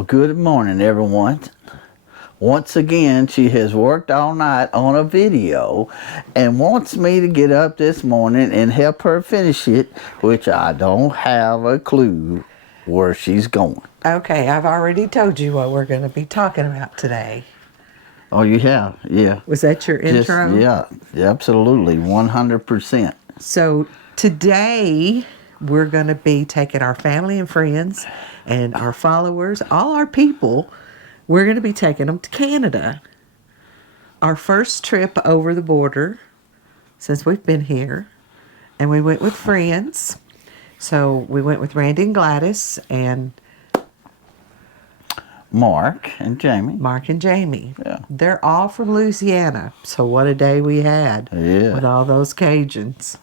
Well, good morning, everyone. Once again, she has worked all night on a video and wants me to get up this morning and help her finish it, which I don't have a clue where she's going. Okay, I've already told you what we're going to be talking about today. Oh, you have? Yeah. Was that your intro? Yeah, absolutely, 100%. So today we're going to be taking our family and friends and our followers, all our people, we're going to be taking them to Canada. Our first trip over the border since we've been here. And we went with friends. So we went with Randy and Gladys and Mark and Jamie. Yeah. They're all from Louisiana. So what a day we had with all those Cajuns.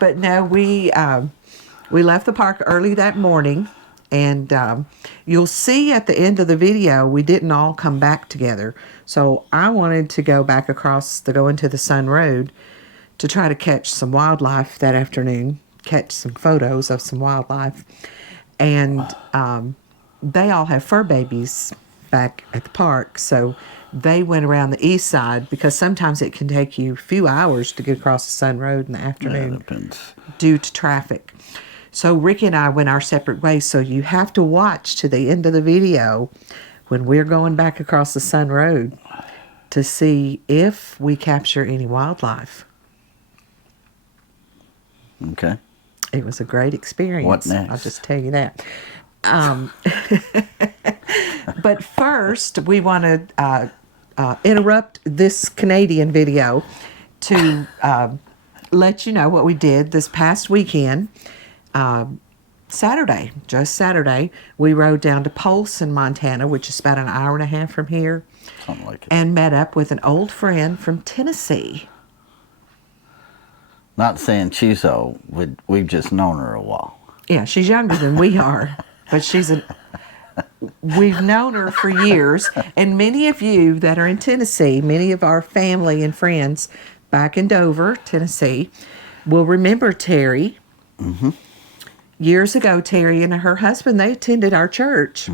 But no, we left the park early that morning. And you'll see at the end of the video, we didn't all come back together. So I wanted to go back across the Going to the Sun Road to try to catch some wildlife that afternoon, catch some photos of some wildlife. And they all have fur babies back at the park. So they went around the east side because sometimes it can take you a few hours to get across the Sun Road in the afternoon due to traffic. So Ricky and I went our separate ways, so you have to watch to the end of the video when we're going back across the Sun Road to see if we capture any wildlife. Okay. It was a great experience. What next? I'll just tell you that. But first, we want to interrupt this Canadian video to let you know what we did this past weekend. Saturday, we rode down to Polson, Montana, which is about an hour and a half from here. Something like it. And met up with an old friend from Tennessee. Not saying she's old. We've just known her a while. Yeah, she's younger than we are, but we've known her for years. And many of you that are in Tennessee, many of our family and friends back in Dover, Tennessee, will remember Terry. Mm-hmm. Years ago, Terry and her husband, they attended our church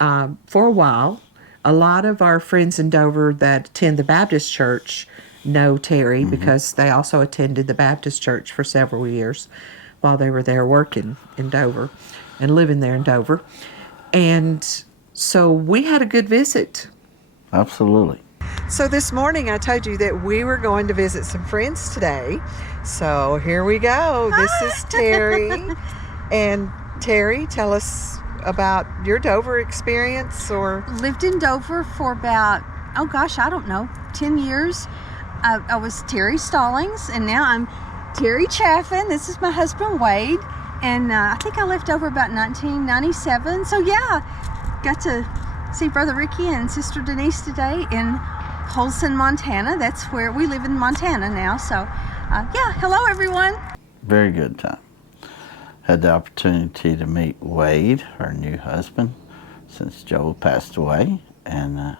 for a while. A lot of our friends in Dover that attend the Baptist church know Terry because they also attended the Baptist church for several years while they were there working in Dover and living there in Dover. And so we had a good visit. Absolutely. So this morning I told you that we were going to visit some friends today. So here we go. This is Terry. And Terry, tell us about your Dover experience. Or lived in Dover for about, 10 years. I was Terry Stallings, and now I'm Terry Chaffin. This is my husband, Wade. And I think I left Dover about 1997. So yeah, got to see Brother Ricky and Sister Denise today in Polson, Montana. That's where we live in Montana now. So hello everyone. Very good time. Had the opportunity to meet Wade, her new husband, since Joe passed away, and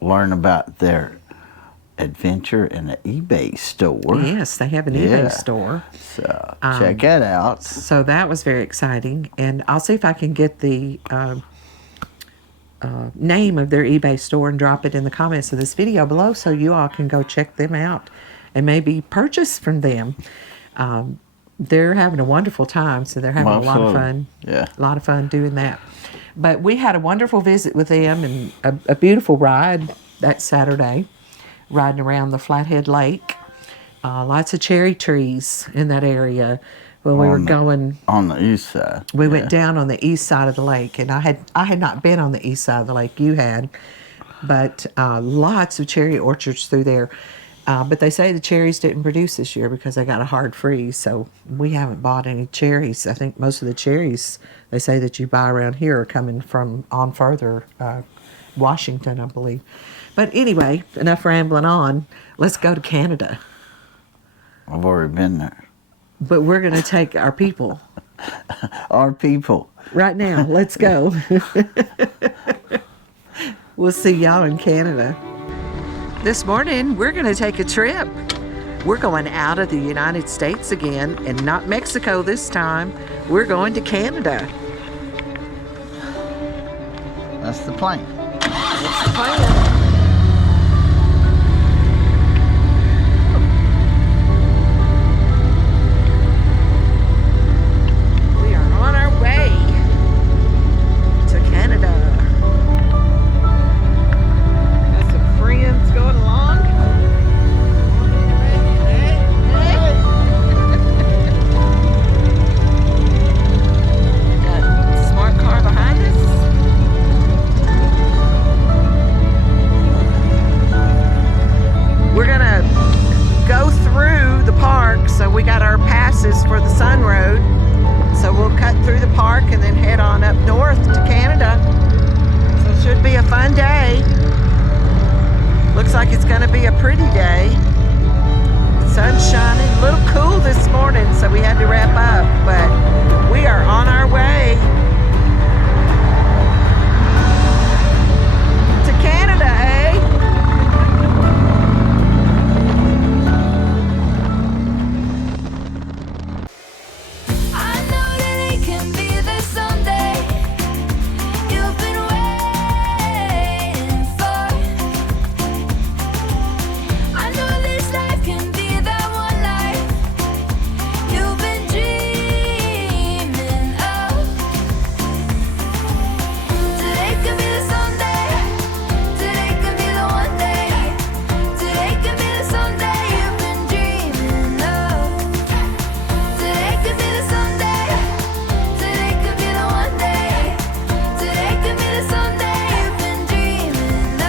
learn about their adventure in an eBay store. Yes, they have an eBay store. So check that out. So that was very exciting. And I'll see if I can get the name of their eBay store and drop it in the comments of this video below so you all can go check them out and maybe purchase from them. They're having a wonderful time, so they're having a lot of fun. Yeah. A lot of fun doing that. But we had a wonderful visit with them and a beautiful ride that Saturday, riding around the Flathead Lake. Lots of cherry trees in that area when we were going on the east side. We went down on the east side of the lake, and I had not been on the east side of the lake. You had, but lots of cherry orchards through there. But they say the cherries didn't produce this year because they got a hard freeze, so we haven't bought any cherries. I think most of the cherries they say that you buy around here are coming from on further Washington, I believe. But anyway, enough rambling on. Let's go to Canada. I've already been there. But we're going to take our people. Our people. Right now. Let's go. We'll see y'all in Canada. This morning, we're going to take a trip. We're going out of the United States again, and not Mexico this time. We're going to Canada. That's the plan. That's the plan. We are on our way to Canada. Got some friends going along. Got a smart car behind us. We're gonna go through the park, so we got our passes for the Sun Road. So we'll cut through the park and then head on up north to Canada. So it should be a fun day. Looks like it's gonna be a pretty day. Sun's shining, a little cool this morning, so we had to wrap up, but we are on our way to Canada, eh? I know that it can be there someday. You've been waiting for. I know this life can be that one life you've been dreaming of. Today could be the someday. Today could be the one day. Today could be the someday you've been dreaming of. Today could be the someday. Today could be the one day. Today could be the someday you've been dreaming of.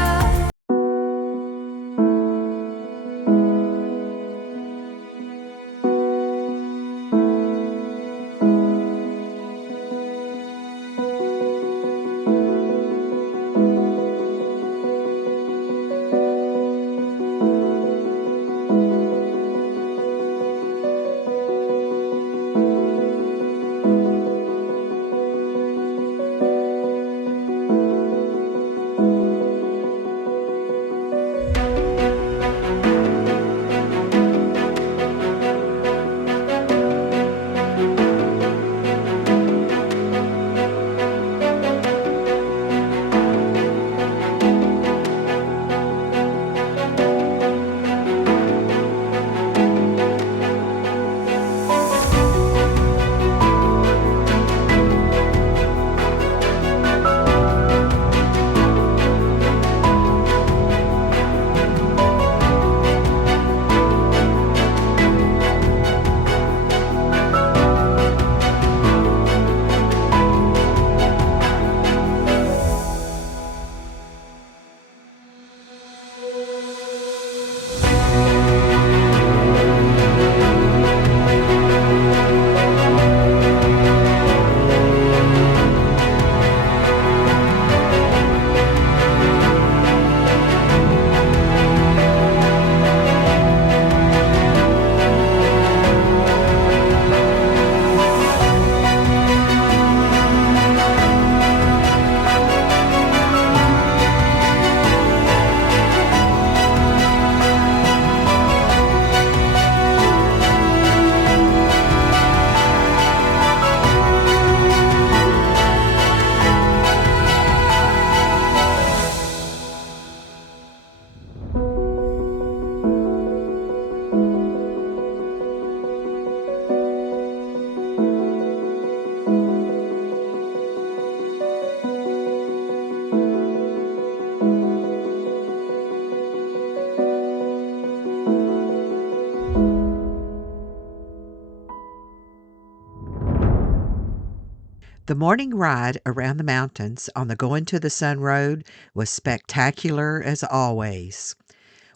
The morning ride around the mountains on the Going to the Sun Road was spectacular as always.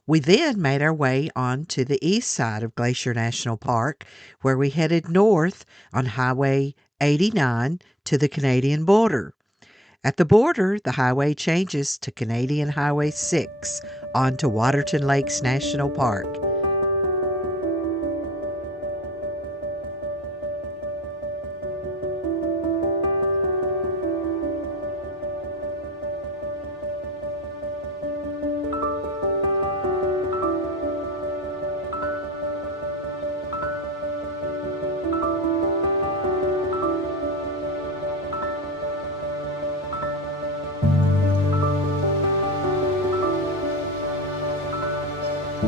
We then made our way on to the east side of Glacier National Park, where we headed north on Highway 89 to the Canadian border. At the border, the highway changes to Canadian Highway 6 onto Waterton Lakes National Park.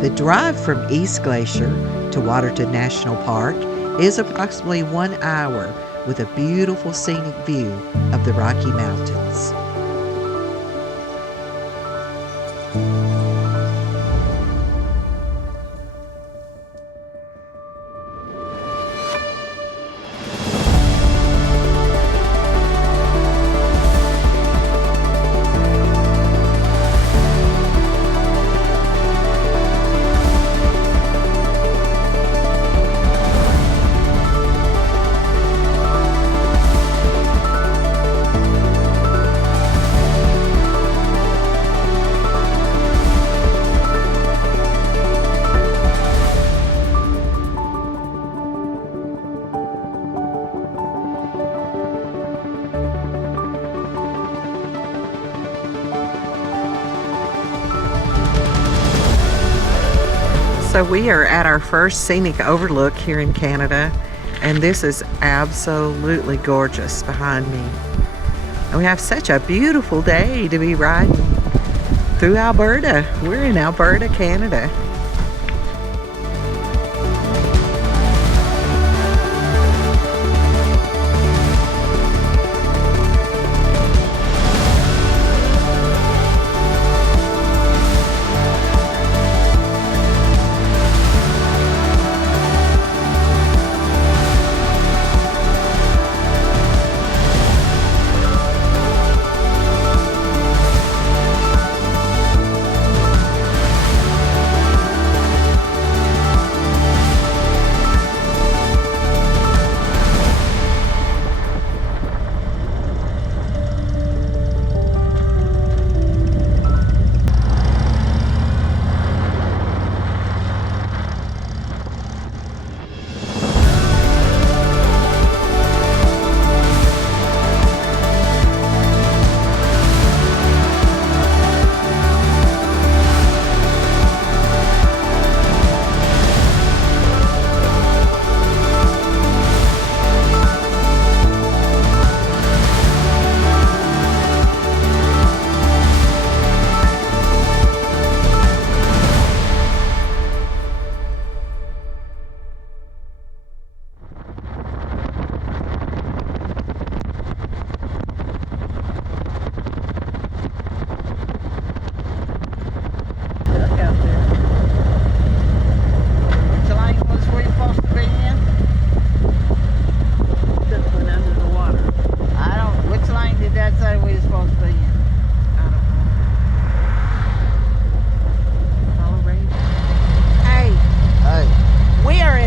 The drive from East Glacier to Waterton National Park is approximately 1 hour with a beautiful scenic view of the Rocky Mountains. So we are at our first scenic overlook here in Canada, and this is absolutely gorgeous behind me. And we have such a beautiful day to be riding through Alberta. We're in Alberta, Canada.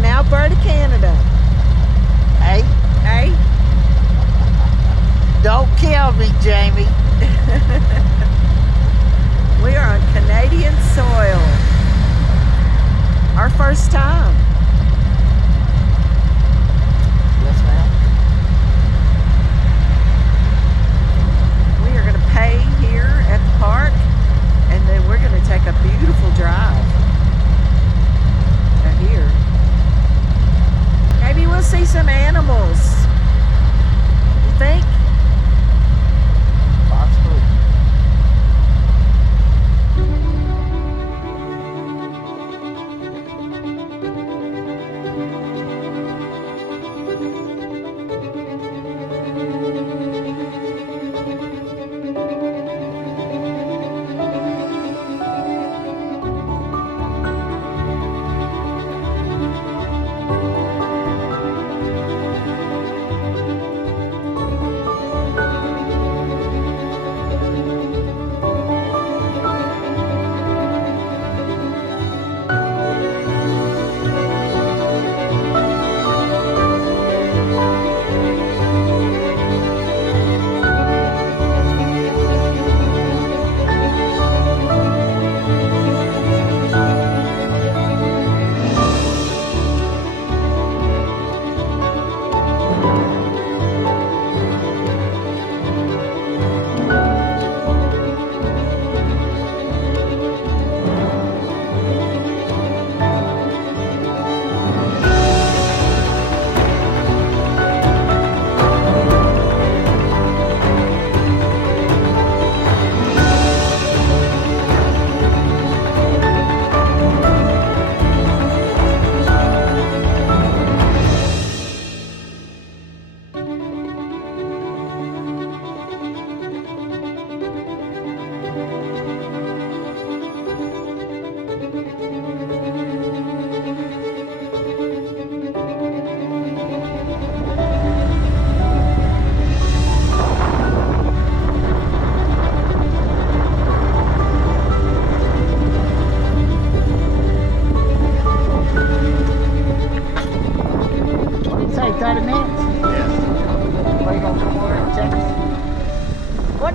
Alberta, Canada. Hey, Hey? don't kill me, Jamie. We are on Canadian soil. Our first time. Yes, ma'am. We are going to pay here at the park, and then we're going to take a beautiful drive out here. Maybe we'll see some animals. You think? Possibly.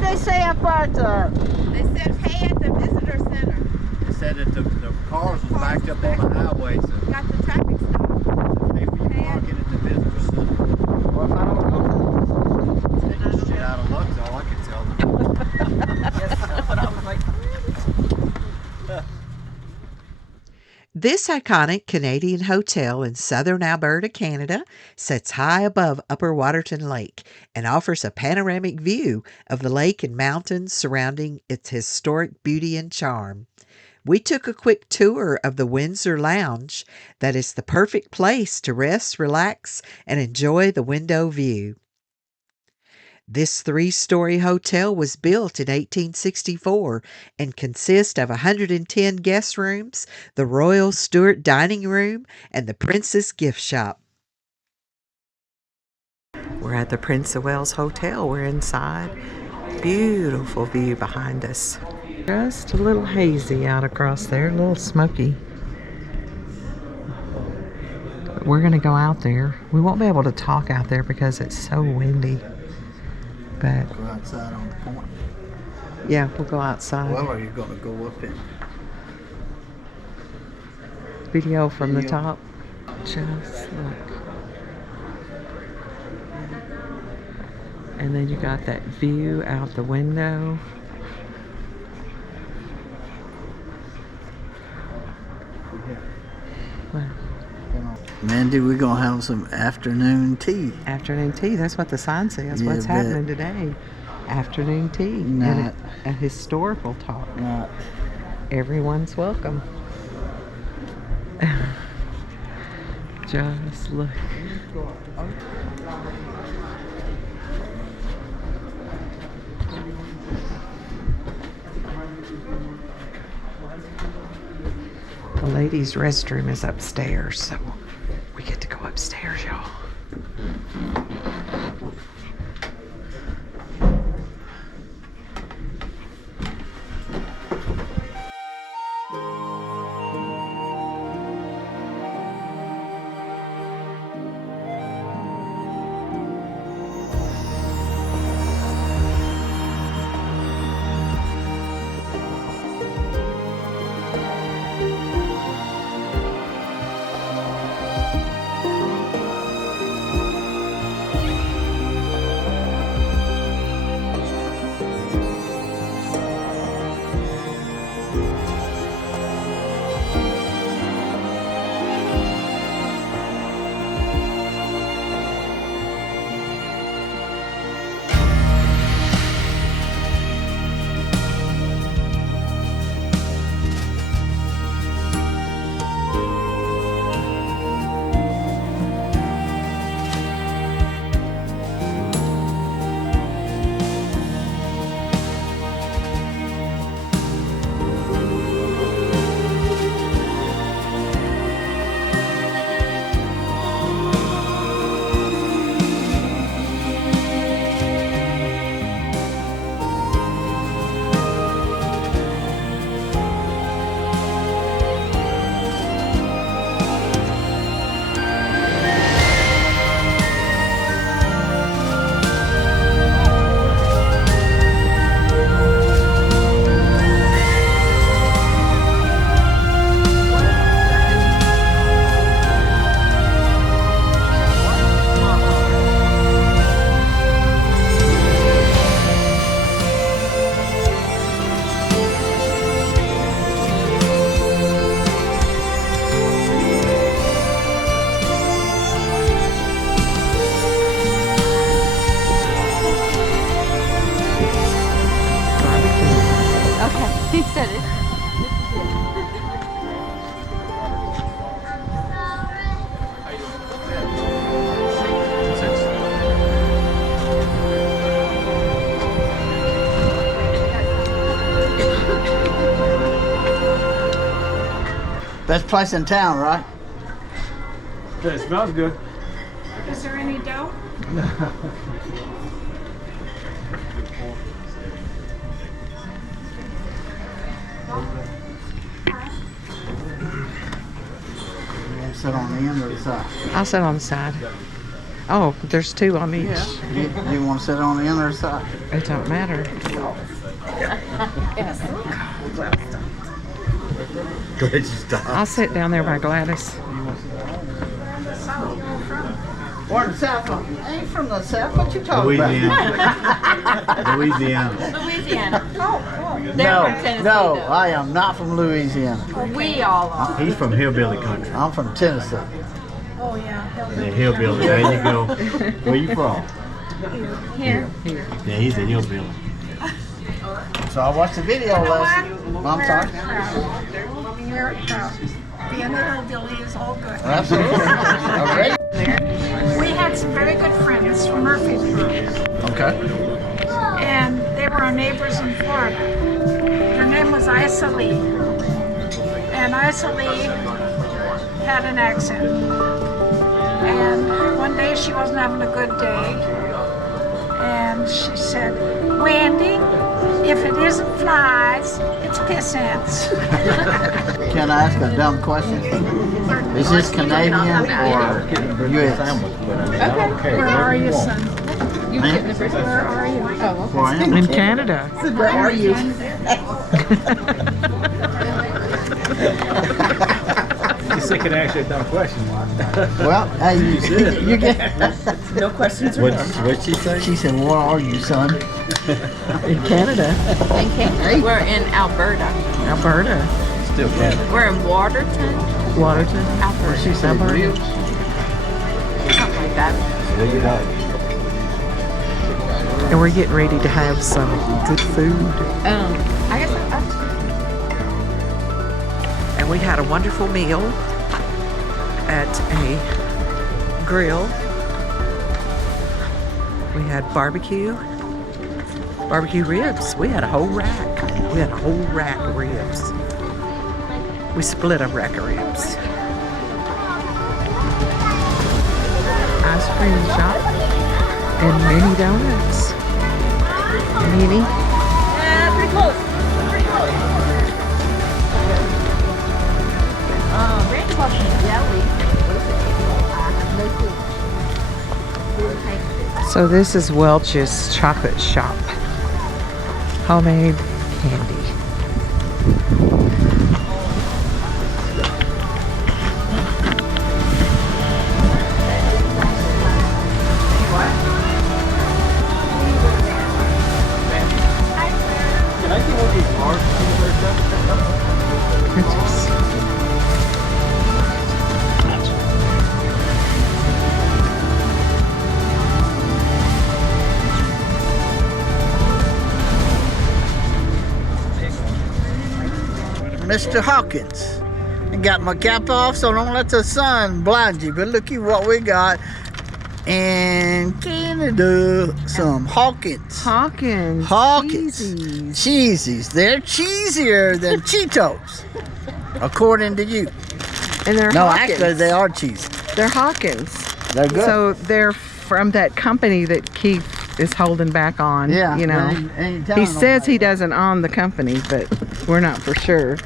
What'd they say up at the? They said pay at the visitor center. They said that the cars was backed up on the highway, so Got the traffic stop. maybe you parking at the visitor center. Well, if I don't know. Take your shit out of luck, is all I can tell them. But I was like, This iconic Canadian hotel in southern Alberta, Canada, sits high above Upper Waterton Lake and offers a panoramic view of the lake and mountains surrounding its historic beauty and charm. We took a quick tour of the Windsor Lounge that is the perfect place to rest, relax, and enjoy the window view. This 3-story hotel was built in 1864 and consists of 110 guest rooms, the Royal Stuart Dining Room, and the Princess Gift Shop. We're at the Prince of Wales Hotel. We're inside. Beautiful view behind us. Just a little hazy out across there, a little smoky. We're going to go out there. We won't be able to talk out there because it's so windy. But Go outside on the point. yeah, we'll go outside. Well, are you going to go up in? Video from the Video. top. Just look. And then you got that view out the window. Well, Mandy, we're going to have some afternoon tea. afternoon tea. That's what the sign says. Yeah, What's bet. happening today? Afternoon tea. And Not- a historical talk. Not Everyone's welcome. Just look. The ladies' restroom is upstairs, so we get to go upstairs, y'all. He said it. best place in town, right? It smells good. Is there any dough? Sit on the end or the side. I'll sit on the side. Oh, there's two on each. Do you want to sit on the other side? It don't matter. Glad you stopped. I'll sit down there by Gladys. Where the south from? I ain't from the south. What you talking about? Louisiana. Louisiana. No, no, I am not from Louisiana. We all are. He's from hillbilly country. I'm from Tennessee. Oh, yeah. The hillbilly. There you go. Where you from? Here. Yeah, he's a hillbilly. So I watched the video last. I'm sorry. We're proud. Being a hillbilly is all good. Absolutely. Okay. We had some very good friends from Murfreesboro, Okay. and they were our neighbors in Florida. Her name was Isa Lee, and Isa Lee had an accent. And one day she wasn't having a good day, and she said, "Wendy, if it isn't flies, it's piss ants." Can I ask a dumb question? Is this Canadian or U.S.? Where are you, son? Man, Where are you? where I am. In Canada. Where are you? You said could ask you a dumb question. Well, hey, you get. No questions or What'd she say? She said, "Where are you, son?" In Canada. We're in Alberta. Alberta. Still Canada. We're in Waterton, Waterton. Alberta. She said, Alberta. Something like that. There you go. And we're getting ready to have some good food. I guess And we had a wonderful meal at a grill. We had barbecue ribs. We had a whole rack. We had a whole rack of ribs. We split a rack of ribs. Ice cream shop and mini donuts. Mini. pretty close. Randy bought some jelly. What is it? I have no clue. So this is Welch's Chocolate Shop. Homemade candy. Can I get one of these bars? Mr. Hawkins. I got my cap off, so don't let the sun blind you. But looky what we got in Canada. Some Hawkins. Hawkins. Hawkins. Cheesies. Cheesies. They're cheesier than Cheetos, according to you. And they're No, Hawkins. actually, they are cheesy. They're Hawkins. They're good. So they're from that company that Keith is holding back on. yeah, You know. ain't He telling says he nobody. doesn't own the company, but we're not for sure.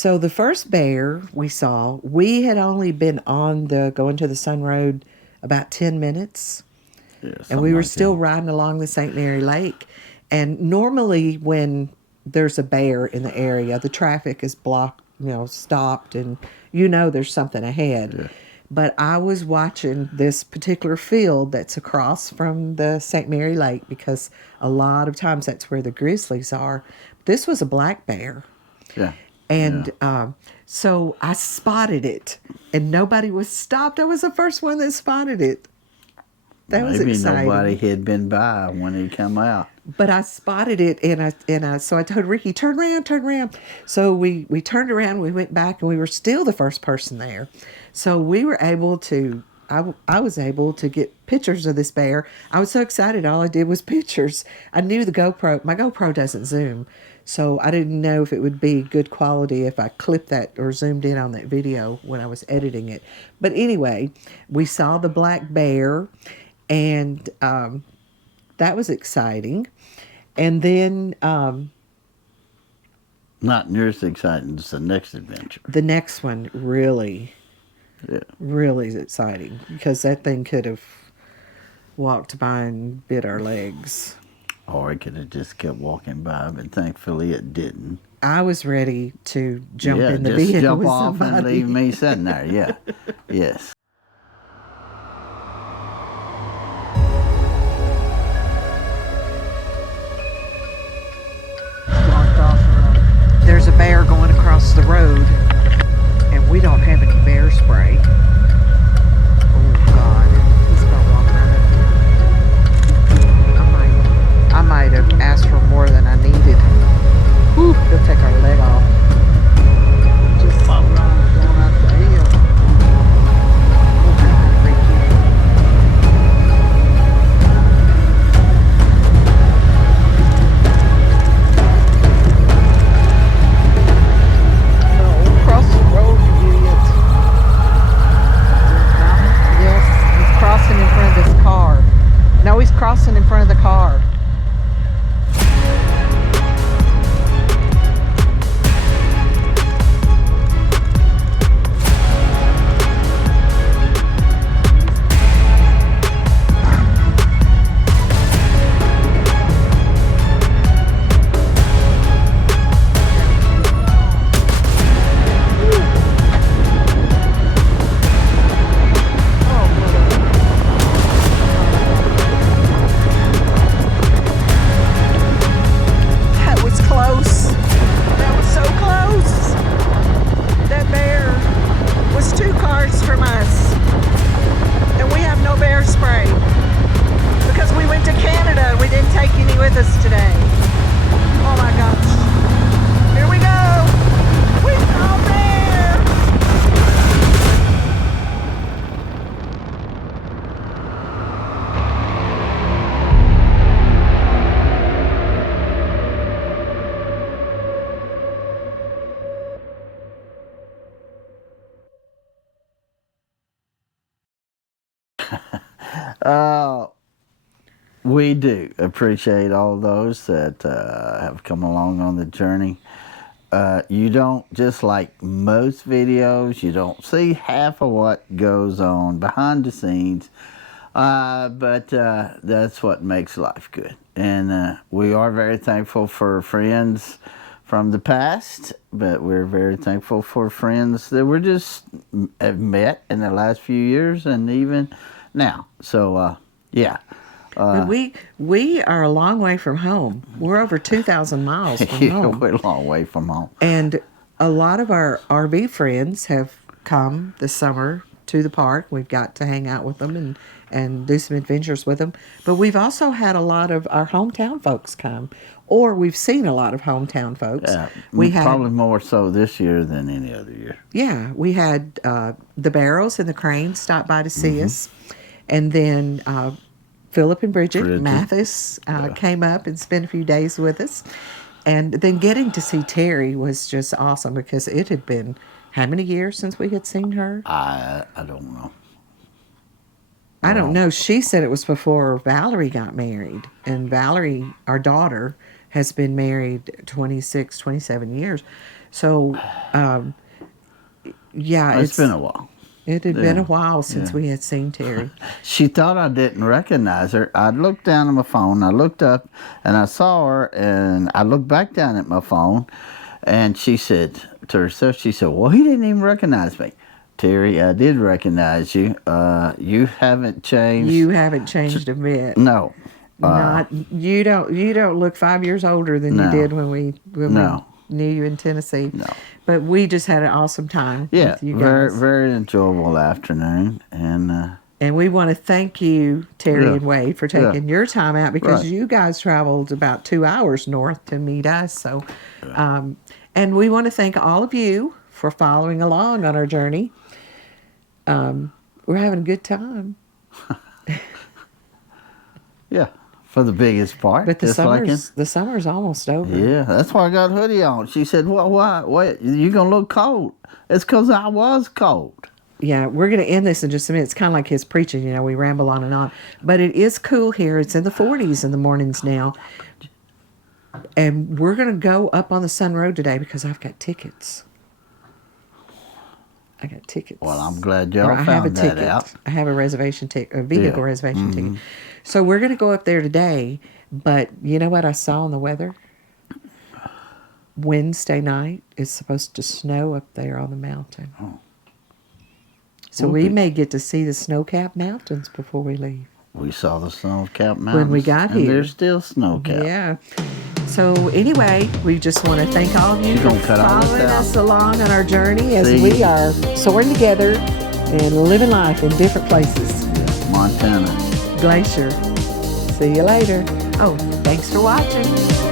So the first bear we saw, we had only been on the going to the Sun Road about 10 minutes. Yeah, And we were like still that. riding along the St. Mary Lake. And normally when there's a bear in the area, the traffic is blocked, stopped, and there's something ahead. Yeah. But I was watching this particular field that's across from the St. Mary Lake because a lot of times that's where the grizzlies are. This was a black bear. Yeah. And yeah. so I spotted it, and nobody was stopped. I was the first one that spotted it. That was Maybe exciting. nobody had been by when he come out. But I spotted it, so I told Ricky, turn around. So we turned around, we went back, and we were still the first person there. So we were able to, I was able to get pictures of this bear. I was so excited, all I did was pictures. I knew my GoPro doesn't zoom, so I didn't know if it would be good quality if I clipped that or zoomed in on that video when I was editing it. But anyway, we saw the black bear, and that was exciting. And then Not near as exciting as the next adventure. the next one really Yeah. is exciting because that thing could have walked by and bit our legs. Or it could have just kept walking by, but thankfully it didn't. I was ready to jump yeah, in the just vehicle jump with off somebody. and leave me sitting there. Yeah. Yes. There's a bear going across the road, and we don't have any bear spray. Oh God, he's gonna walk right up here. I might have asked for more than I needed. Whew, he'll take our leg off. Just going up the hill. Oh God, Ricky. No, cross the road, you idiot. Yes, he's crossing in front of this car. No, he's crossing in front of the car. That was close. That was so close. That bear was 2 cars from us. And we have no bear spray. Because we went to Canada and we didn't take any with us today. Oh my gosh. Here we go. We saw a bear. We do appreciate all those that have come along on the journey. You don't, just like most videos, you don't see half of what goes on behind the scenes, but that's what makes life good. And we are very thankful for friends from the past, but we're very thankful for friends that we just have met in the last few years and even now. So, yeah. But we are a long way from home. We're over 2,000 miles from Yeah, home. we're a long way from home. And a lot of our RV friends have come this summer to the park. We've got to hang out with them and do some adventures with them. But we've also had a lot of our hometown folks come, or we've seen a lot of hometown folks. We had, probably more so this year than any other year. yeah, we had the Barrows and the Cranes stop by to see us. And then Philip and Bridget Mathis came up and spent a few days with us. And then getting to see Terry was just awesome because it had been how many years since we had seen her? I don't know. I don't know. She said it was before Valerie got married. And Valerie, our daughter, has been married 26, 27 years. So, yeah, It's been a while. It had been Yeah. a while since Yeah. we had seen Terry. She thought I didn't recognize her. I looked down at my phone. I looked up and I saw her, and I looked back down at my phone, and she said to herself, she said, well, he didn't even recognize me. Terry, I did recognize you. You haven't changed. You haven't changed a bit. No. Not you don't look 5 years older than No. you did when we No. knew you in Tennessee. No. But we just had an awesome time Yeah, with you very, guys. very enjoyable afternoon. And And we want to thank you, Terry Yeah. and Wade, for Yeah. taking your time out because Right. you guys traveled about 2 hours north to meet us. So, and we want to thank all of you for following along on our journey. We're having a good time. yeah, for the biggest part. But the just like in- summer's almost over. Yeah, that's why I got a hoodie on. She said, well, why? Wait, you going to look cold. It's because I was cold. Yeah, we're going to end this in just a minute. It's kind of like his preaching, we ramble on and on. But it is cool here. It's in the 40s in the mornings now. And we're going to go up on the Sun Road today because I've got tickets. I got tickets. Well, I'm glad y'all Or I have a found that ticket. out. I have a reservation ticket, a vehicle Yeah. reservation ticket. So we're going to go up there today. But you know what I saw in the weather? Wednesday night is supposed to snow up there on the mountain. So we may get to see the snow-capped mountains before we leave. We saw the snow-capped mountains. When we got and here. There's still snow-capped. Yeah. So anyway, we just want to thank all of you You for gonna cut all this following out? us along on our journey as See? we are soaring together and living life in different places. Montana. Glacier. See you later. Oh, thanks for watching.